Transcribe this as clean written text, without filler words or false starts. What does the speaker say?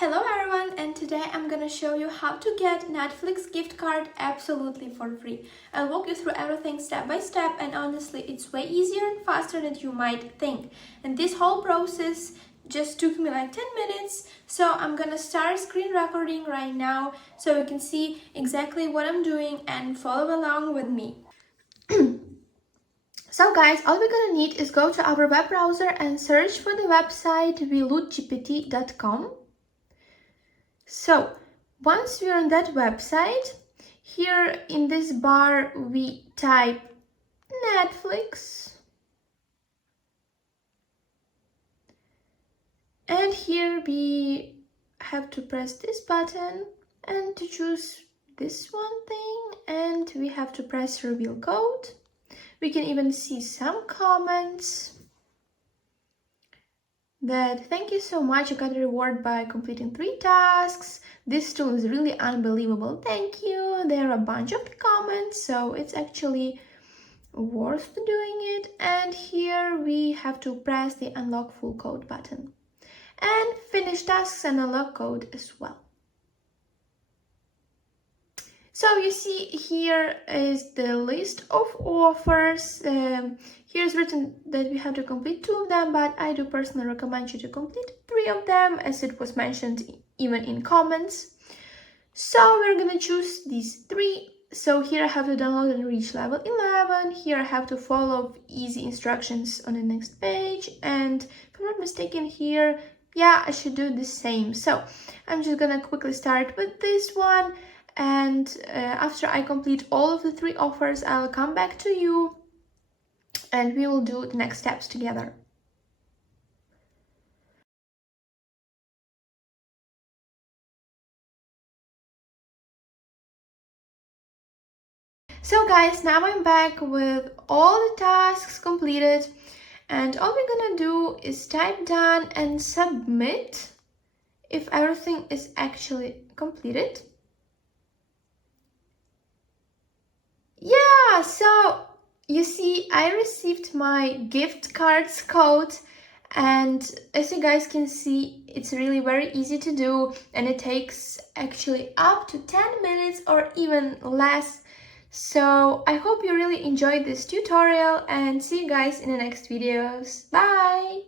Hello everyone, and today I'm gonna show you how to get Netflix gift card absolutely for free. I'll walk you through everything step by step, and honestly it's way easier and faster than you might think. And this whole process just took me like 10 minutes, so I'm gonna start screen recording right now so you can see exactly what I'm doing and follow along with me. So guys, all we're gonna need is go to our web browser and search for the website welootgpt.com. So once we're on that website, here in this bar we type Netflix, and here we have to press this button and to choose this one thing, and we have to press reveal code. We can even see some comments that thank you so much, you got a reward by completing 3 tasks. This tool is really unbelievable, thank you. There are a bunch of comments, so it's actually worth doing it. And here we have to press the unlock full code button and finish tasks and unlock code as well. So you see here is the list of offers. Here's written that we have to complete 2 of them, but I do personally recommend you to complete 3 of them, as it was mentioned even in comments. So we're gonna choose these 3. So here I have to download and reach level 11. Here I have to follow easy instructions on the next page. And if I'm not mistaken here, yeah, I should do the same. So I'm just gonna quickly start with this one. And after I complete all of the 3 offers, I'll come back to you and we will do the next steps together. So guys, now I'm back with all the tasks completed, and all we're gonna do is type done and submit if everything is actually completed. Yeah, so you see I received my gift cards code, and as you guys can see, it's really very easy to do, and it takes actually up to 10 minutes or even less. So I hope you really enjoyed this tutorial, and see you guys in the next videos. Bye!